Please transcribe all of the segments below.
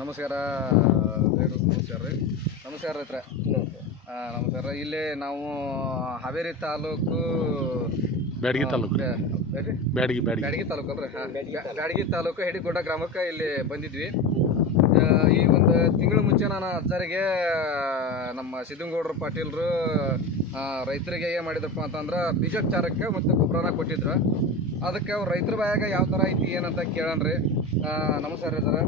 ನಮಸ್ಕಾರ ರೀ. ನಮಸ್ಕಾರ ರೈತರ. ನಮಸ್ಕಾರ. ಇಲ್ಲಿ ನಾವು ಹಾವೇರಿ ತಾಲೂಕು ಬ್ಯಾಡಗಿ ತಾಲೂಕು ಅಲ್ರಿ. ಬ್ಯಾಡಗಿ ತಾಲೂಕು ಹೆಡಿಗೋಡ ಗ್ರಾಮಕ್ಕೆ ಇಲ್ಲಿ ಬಂದಿದ್ವಿ. ಈ ಒಂದು ತಿಂಗಳ ಮುಂಚೆ ನಾನು ಅಜ್ಜರಿಗೆ ನಮ್ಮ ಸಿದ್ದನಗೌಡರ ಪಾಟೀಲ್ರು ರೈತರಿಗೆ ಏನು ಮಾಡಿದ್ರಪ್ಪ ಅಂತಂದ್ರೆ ಬೀಜೋಪಚಾರಕ್ಕೆ ಮತ್ತು ಗೊಬ್ಬರನ ಕೊಟ್ಟಿದ್ರು. ಅದಕ್ಕೆ ಅವ್ರು ರೈತರ ಬಾಯಾಗ ಯಾವ ಥರ ಐತಿ ಏನಂತ ಕೇಳಣ್ರಿ. ನಮಸ್ಕಾರ ರೀ ಸರ.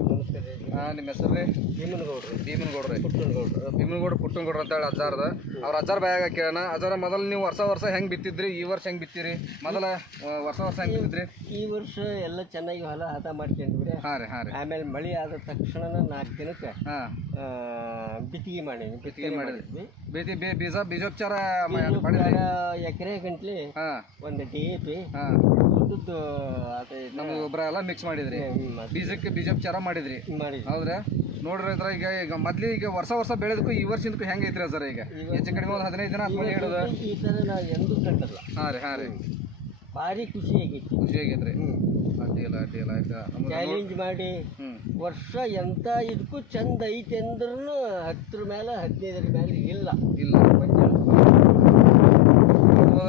ನಿಮ್ಮ ಹೆಸರು ರೀ? ಭೀಮನಗೌಡ್ರು ಪುಟ್ಟನಗೌಡ್ರು ಅಂತೇಳಿ ಅಜ್ಜಾರ್ದ. ಅವ್ರ ಅಜ್ಜಾರ ಬಾಯಾಗ ಕೇಳೋಣ. ಅಜ್ಜಾರ, ಮೊದಲು ನೀವು ವರ್ಷ ಹೆಂಗೆ ಬಿತ್ತಿದ್ರಿ, ಈ ವರ್ಷ ಹೆಂಗೆ ಬಿತ್ತೀರಿ? ಮೊದಲ ವರ್ಷ ಹೆಂಗೆ ಬಿತ್ತಿದ್ರಿ? ಈ ವರ್ಷ ಎಲ್ಲ ಚೆನ್ನಾಗಿ ಹೊಲ ಹದ ಮಾಡ್ಕೊಂಡ್ರಿ. ಹಾಂ ರೀ. ಆಮೇಲೆ ಮಳೆ ಆದ ತಕ್ಷಣ 4 ದಿನಕ್ಕೆ ಬಿತ್ತಿಗೆ ಮಾಡಿದ್ವಿ. ಬೀಜೋಪಚಾರ ಎಕರೆ ಗಂಟ್ಲೆ ಒಂದು DAP ನಮ್ಗೆ ಗೊಬ್ಬರ ಎಲ್ಲ ಮಿಕ್ಸ್ ಮಾಡಿದ್ರಿ. ಬೀಜಕ್ಕೆ ಬೀಜೋಪಚಾರ ಮಾಡಿದ್ರಿ. ಹೌದ್ರಾ? ನೋಡ್ರಿ ಅದ್ರ ಈಗ ಮೊದ್ಲಿಗೆ ವರ್ಷ ಬೆಳೆದಕ್ಕೂ ಈ ವರ್ಷದಕ್ಕೂ ಹೆಂಗೆ ಐತ್ರಿ ಸರ್? ಈಗ ಹೆಚ್ಚು ಕಡಿಮೆ ಒಂದು 15 ದಿನ ಹಿಡಿದು ಈ ಥರ ನಾವು ಎಂದೂ ಕಂಡಲ್ಲ. ಹಾಂ ರೀ. ಭಾರಿ ಖುಷಿ ಆಗೈತ್ರಿ. ಅಡ್ಡಿಲ್ಲ ಆಯ್ತಾ. ಚಾಲೆಂಜ್ ಮಾಡಿ ವರ್ಷ ಎಂತ ಇದಕ್ಕೂ ಚಂದ ಐತಿ ಅಂದ್ರೂ 10 ಮೇಲೆ 15 ಮೇಲೆ ಇಲ್ಲ.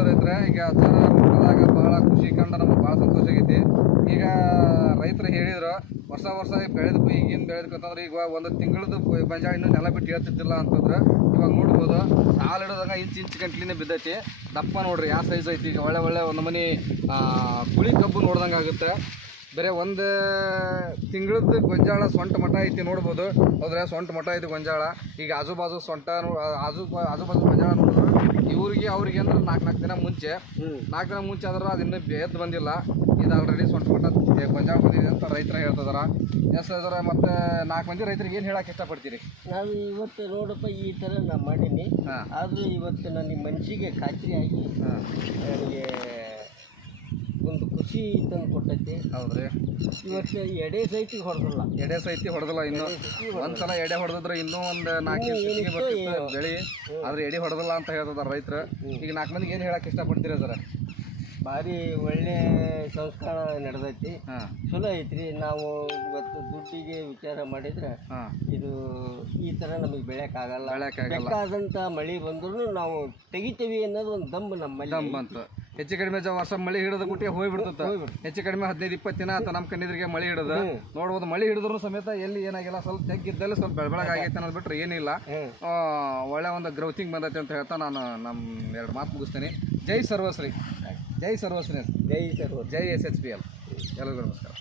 ರೈತರ ಈಗ ಅಜ್ಜಾರ ಮುಖದಾಗ ಭಾಳ ಖುಷಿ ಕಂಡು ನಮ್ಗೆ ಭಾಳ ಸಂತೋಷ ಆಗೈತಿ. ಈಗ ರೈತರು ಹೇಳಿದ್ರು ವರ್ಷ ಬೆಳೆದಕ್ಕೂ ಈಗಿನ ಬೆಳೆದಕ್ಕಂತಂದ್ರೆ ಈಗ ಒಂದು ತಿಂಗಳದ್ದು ಗೊಂಜಾಳ ಇನ್ನೂ ನೆಲ ಬಿಟ್ಟು ಹೇಳ್ತಿದ್ದಿಲ್ಲ ಅಂತಂದ್ರೆ ಇವಾಗ ನೋಡ್ಬೋದು ಸಾಲು ಹಿಡಿದಾಗ ಇಂಚ್ ಗಂಟ್ಲಿನೇ ಬಿದ್ದೈತಿ. ದಪ್ಪ ನೋಡ್ರಿ ಯಾವ ಸೈಜ್ ಐತಿ. ಈಗ ಒಳ್ಳೆ ಒಂದು ಮನೆ ಕುಳಿ ಕಬ್ಬು ನೋಡ್ದಂಗೆ ಆಗುತ್ತೆ. ಬೇರೆ ಒಂದು ತಿಂಗಳದ್ದು ಗೊಂಜಾಳ ಸೊಂಟ ಮಠ ಐತಿ ನೋಡ್ಬೋದು. ಹೌದ್ರೆ ಸೊಂಟ ಮಠ ಐತಿ ಗೊಂಜಾಳ. ಈಗ ಆಜು ಬಾಜು ಗೊಂಜಾಳ ನೋಡಿದ್ರು ಅವ್ರಿಗೆ ಅಂದ್ರೆ 4 ದಿನ ಮುಂಚೆ ಆದ್ರೆ ಅದು ಇನ್ನೂ ಎದ್ದು ಬಂದಿಲ್ಲ. ಇದು ಆಲ್ರೆಡಿ ಸೊಂಟ ಮಠ ಗೊಂಜಾಳ ಬಂದಿದೆ ಅಂತ ರೈತರ ಹೇಳ್ತಿದಾರ. ಎಸ್ ಅದರ ಮತ್ತು 4 ಮಂದಿ ರೈತರಿಗೆ ಏನು ಹೇಳಕ್ಕೆ ಇಷ್ಟಪಡ್ತೀರಿ? ನಾನು ಇವತ್ತು ನೋಡಪ್ಪ ಈ ಥರ ನಾನು ಮಾಡೀನಿ. ಆದರೂ ಇವತ್ತು ನನ್ನ ಮನಸ್ಸಿಗೆ ಖಾತ್ರಿ ಆಗಿ ನನಗೆ ಒಂದು ಖುಷಿ ತಂದು ಕೊಟ್ಟೈತಿ. ಹೌದ್ರಿ. ಇವತ್ತು ಎಡೆ ಸೈತಿಗೆ ಹೊಡೆದಿಲ್ಲ. ಇನ್ನೂ ಒಂದ್ಸಲ ಎಡೆ ಹೊಡೆದಿದ್ರೆ ಇನ್ನೂ ಒಂದು 4 ಬರ್ತಿತ್ತು ಬೆಳೆ. ಆದ್ರೆ ಎಡೆ ಹೊಡೆದಿಲ್ಲ ಅಂತ ಹೇಳ್ತಿದಾರ ರೈತರು. ಈಗ 4 ಮಂದಿಗೆ ಏನು ಹೇಳಕ್ಕೆ ಇಷ್ಟಪಡ್ತೀರಿ ಸರ್? ಭಾರಿ ಒಳ್ಳೆ ಸಂಸ್ಕಾರ ನಡೆದೈತಿ. ಚಲೋ ಐತ್ರಿ. ನಾವು ಇವತ್ತು ದುಡ್ಡಿಗೆ ವಿಚಾರ ಮಾಡಿದ್ರೆ ಇದು ಈ ಥರ ನಮಗೆ ಬೆಳೆಯೋಕ್ಕಾಗಲ್ಲ. ಬೇಕಾದಂಥ ಮಳೆ ಬಂದ್ರೂ ನಾವು ತೆಗಿತೀವಿ ಅನ್ನೋದು ಒಂದು ದಮ್ ಬಂತು. ಹೆಚ್ಚು ಕಡಿಮೆ ವರ್ಷ ಮಳೆ ಹಿಡಿದ ಗುಟ್ಟಿಗೆ ಹೋಗ್ಬಿಡ್ತದೆ. ಹೆಚ್ಚು ಕಡಿಮೆ 15-20 ದಿನ ಆತ ನಮ್ಮ ಕಣ್ಣಿದ್ರಿಗೆ ಮಳೆ ಹಿಡಿದು ನೋಡ್ಬೋದು. ಮಳೆ ಹಿಡಿದ್ರು ಸಮೇತ ಎಲ್ಲಿ ಏನಾಗಿಲ್ಲ, ಸ್ವಲ್ಪ ತೆಗ್ಗಿದ್ದಲ್ಲಿ ಸ್ವಲ್ಪ ಬೆಳಗಾಗೈತೆ ಅನ್ನೋದು ಬಿಟ್ರೆ ಏನಿಲ್ಲ. ಒಳ್ಳೆ ಒಂದು ಗ್ರೌತಿಂಗ್ ಬಂದೈತೆ ಅಂತ ಹೇಳ್ತಾ ನಾನು ನಮ್ಮ 2 ಮಾತು ಮುಗಿಸ್ತೀನಿ. ಜೈ ಸರ್ವಶ್ರೀ. ಜೈ SHPL. ಎಲ್ಲರಿಗೂ ನಮಸ್ಕಾರ.